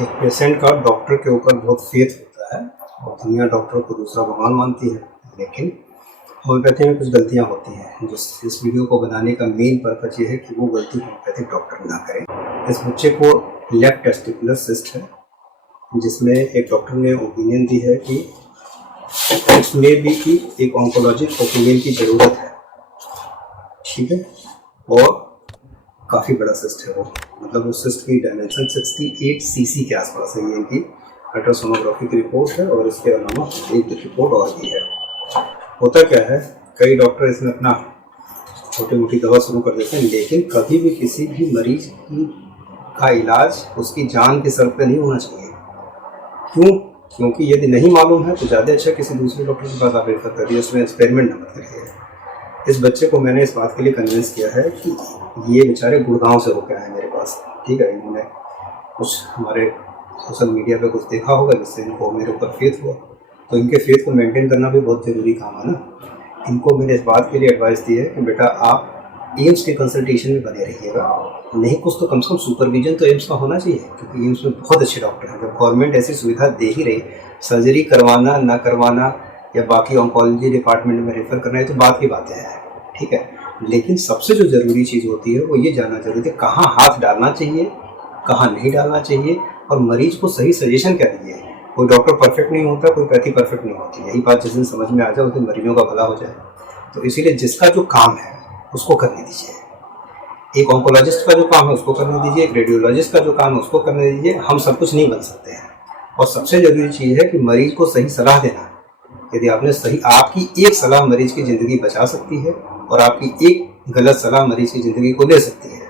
एक पेशेंट का डॉक्टर के ऊपर बहुत फेथ होता है और दुनिया डॉक्टर को दूसरा भगवान मानती है, लेकिन होम्योपैथी में कुछ गलतियां होती हैं। जो इस वीडियो को बनाने का मेन पर्पज ये है कि वो गलती होम्योपैथिक डॉक्टर ना करें। इस बच्चे को लेफ्ट टेस्टिकुलर सिस्ट है, जिसमें एक डॉक्टर ने ओपिनियन दी है कि इसमें भी कि एक ऑन्कोलॉजिक ओपिनियन की ज़रूरत है, ठीक है। और काफ़ी बड़ा सिस्ट है वो, मतलब उस सिस्ट की डायमेंशन 68 सीसी के आसपास है। ये इनकी अल्ट्रासोनोग्राफी की रिपोर्ट है और इसके अलावा एक रिपोर्ट और भी है। होता क्या है, कई डॉक्टर इसमें अपना छोटी मोटी दवा शुरू कर देते हैं, लेकिन कभी भी किसी भी मरीज का इलाज उसकी जान के सर पे नहीं होना चाहिए। क्यों? क्योंकि यदि नहीं मालूम है तो ज़्यादा अच्छा किसी दूसरे डॉक्टर के पास आप रेफर करिए, उसमें एक्सपेरिमेंट मत करिए। इस बच्चे को मैंने इस बात के लिए कन्विंस किया है कि ये बेचारे गुड़गांव से होकर आए मेरे पास, ठीक है। इन्होंने कुछ हमारे सोशल मीडिया पे कुछ देखा होगा जिससे इनको मेरे ऊपर फेथ हुआ, तो इनके फेथ को मेंटेन करना भी बहुत ज़रूरी काम है ना। इनको मैंने इस बात के लिए एडवाइस दी है कि बेटा आप एम्स के कंसल्टेशन में बने रहिएगा, नहीं कुछ तो कम से कम सुपरविजन तो एम्स का होना चाहिए, क्योंकि एम्स में बहुत अच्छे डॉक्टर हैं। जब गवर्नमेंट ऐसी सुविधा दे ही रही, सर्जरी करवाना ना करवाना या बाकी ऑन्कोलॉजी डिपार्टमेंट में रेफर करना है तो बात की बातें हैं, ठीक है। लेकिन सबसे जो ज़रूरी चीज़ होती है वो ये जानना जरूरी है कहाँ हाथ डालना चाहिए, कहाँ नहीं डालना चाहिए, और मरीज को सही सजेशन क्या दीजिए। कोई डॉक्टर परफेक्ट नहीं होता, कोई पैथी परफेक्ट नहीं होती। यही बात जिस दिन समझ में आ जाए उस दिन मरीजों का भला हो जाए। तो इसीलिए जिसका जो काम है उसको करने दीजिए। एक ऑन्कोलॉजिस्ट का जो काम है उसको करने दीजिए, एक रेडियोलॉजिस्ट का जो काम है उसको करने दीजिए। हम सब कुछ नहीं बन सकते हैं। और सबसे ज़रूरी चीज़ है कि मरीज को सही सलाह देना। यदि आपने सही, आपकी एक सलाह मरीज की ज़िंदगी बचा सकती है और आपकी एक गलत सलाह मरीज की ज़िंदगी को ले सकती है।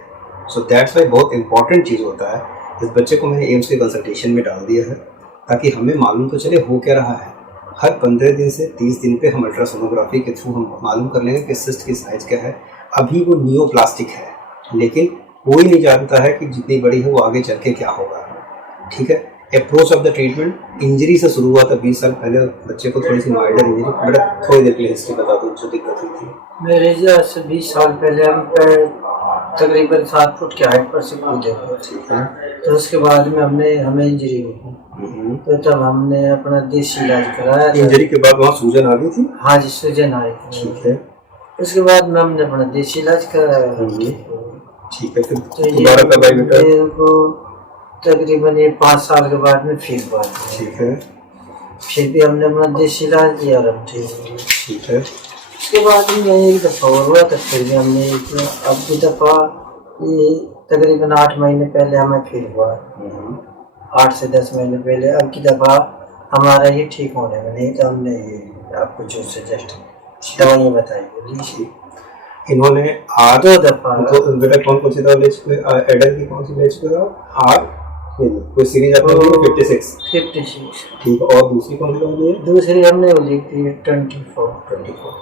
सो दैट्स वाई बहुत इंपॉर्टेंट चीज़ होता है। इस बच्चे को मैंने एम्स के कंसल्टेशन में डाल दिया है ताकि हमें मालूम तो चले हो क्या रहा है। हर 15 दिन से 30 दिन पे हम अल्ट्रासोनोग्राफी के थ्रू हम मालूम कर लेंगे कि सिस्ट की साइज़ क्या है। अभी वो नियोप्लास्टिक है, लेकिन कोई नहीं जानता है कि जितनी बड़ी है वो आगे चल के क्या होगा, ठीक है। Approach of the treatment injury से शुरू हुआ था 20 साल पहले। बच्चे को थोड़ी सी माइल्डर इंजरी, बड़ा थोड़ी देर के लिए हिस्ट्री बता दूँ जो दिक्कत हुई थी। मेरे से 20 साल पहले हम तकरीबन 7 फुट की हाइट पर से कूदे थे, ठीक है। तो उसके बाद में हमें इंजरी हुई, तो तब हमने अपना देसी इलाज कराया। इंजरी के बाद वहाँ सूजन आ गई थी? हाँ जी, सूजन आई थी, ठीक है। उसके बाद में हमने अपना देसी इलाज कराया। ठीक है, फिर तो दोबारा कब आई बेटा? को तकरीबन ये 5 साल के बाद में फिर हुआ। ठीक है। फिर भी हमने अपना देसी इलाज किया और हम ठीक है। उसके बाद में एक दफ़ा और हुआ, तो फिर भी हमने अब की दफ़ा ये तकरीबन 8 महीने पहले हमें फिर हुआ, 8 से 10 महीने पहले। अब की दफ़ा हमारा ये ठीक होने में नहीं, तो हमने ये आपको जो सजेस्ट दवाइयाँ बताई। इन्होंने 2 दफ़ा तो बेटा कौन सी दवा ले चुके? एडल की कौन सी ले चुके हो? कोई सीरीज आपने ली? 56। ठीक है। और दूसरी कौन सी दवा ली है? दूसरी हमने ली थी 24।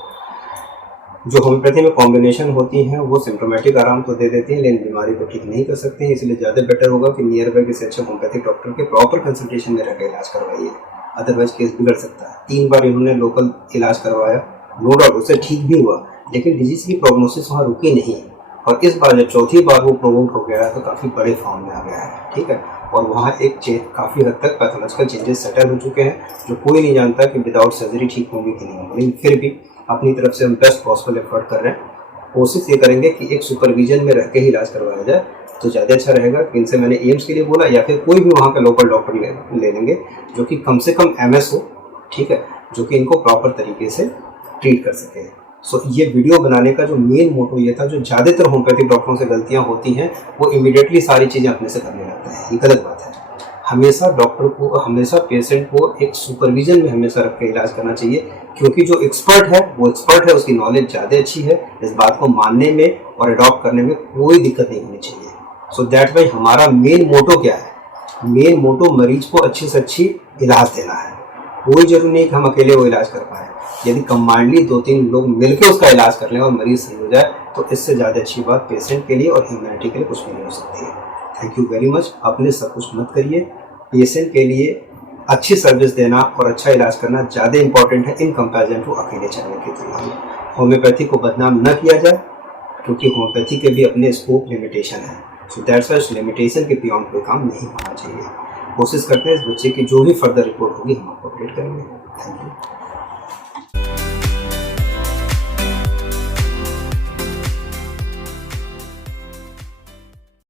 जो होम्योपैथी में कॉम्बिनेशन होती हैं वो सिम्टोमेटिक आराम तो दे देती हैं, लेकिन बीमारी को ठीक नहीं कर सकती हैं। इसलिए ज़्यादा बेटर होगा कि नियर बाय किसी अच्छे होम्योपैथिक डॉक्टर के प्रॉपर कंसल्टेशन में रहकर इलाज करवाइए, अदरवाइज केस बिगड़ सकता है। 3 बार इन्होंने लोकल इलाज करवाया, नो डाउट उससे ठीक भी हुआ, लेकिन डिजीज़ की प्रोग्नोसिस वहाँ रुकी नहीं। और इस बार जब चौथी बार वो प्रोवोक हो गया है तो काफ़ी बड़े फॉर्म में आ गया है, ठीक है। और वहाँ एक काफ़ी हद तक पैथोलॉजिकल चेंजेस सेटल हो चुके हैं, जो कोई नहीं जानता कि विदाउट सर्जरी ठीक होंगे कि नहीं होंगे। लेकिन फिर भी अपनी तरफ से हम बेस्ट पॉसिबल एफर्ट कर रहे हैं। कोशिश ये करेंगे कि एक सुपरविजन में रह के ही इलाज करवाया जाए तो ज़्यादा अच्छा रहेगा। इनसे मैंने एम्स के लिए बोला, या फिर कोई भी वहाँ का लोकल डॉक्टर ले लेंगे जो कि कम से कम MS हो, ठीक है, जो कि इनको प्रॉपर तरीके से ट्रीट कर सके। सो ये वीडियो बनाने का जो मेन मोटो ये था, जो ज़्यादातर होम्योपैथिक डॉक्टरों से गलतियाँ होती हैं वो इमीडिएटली सारी चीज़ें अपने से करने लगते हैं। ये गलत बात है। हमेशा डॉक्टर को, हमेशा पेशेंट को एक सुपरविजन में हमेशा रख के इलाज करना चाहिए, क्योंकि जो एक्सपर्ट है वो एक्सपर्ट है, उसकी नॉलेज ज़्यादा अच्छी है। इस बात को मानने में और अडॉप्ट करने में कोई दिक्कत नहीं होनी चाहिए। सो दैट वाई हमारा मेन मोटो क्या है? मेन मोटो मरीज को अच्छी से अच्छी इलाज देना है। कोई जरूरी नहीं कि हम अकेले वो इलाज कर पाए। यदि कंबाइंडली 2-3 लोग मिलकर उसका इलाज कर लें और मरीज सही हो जाए तो इससे ज़्यादा अच्छी बात पेशेंट के लिए और ह्यूमैनिटी के लिए कुछ भी नहीं हो सकती है। Thank you very much. अपने सब कुछ मत करिए, पेशेंट के लिए अच्छी सर्विस देना और अच्छा इलाज करना ज़्यादा इंपॉर्टेंट है इन कंपैरिजन टू अकेले चलने की तुलना में। होम्योपैथी को बदनाम न किया जाए, क्योंकि होम्योपैथी के भी अपने स्कोप लिमिटेशन है। सो दैट्स वाई लिमिटेशन के बियॉन्ड कोई काम नहीं होना चाहिए। कोशिश करते हैं इस बच्चे की जो भी फर्दर रिपोर्ट होगी हम आपको अपडेट करेंगे। Thank you.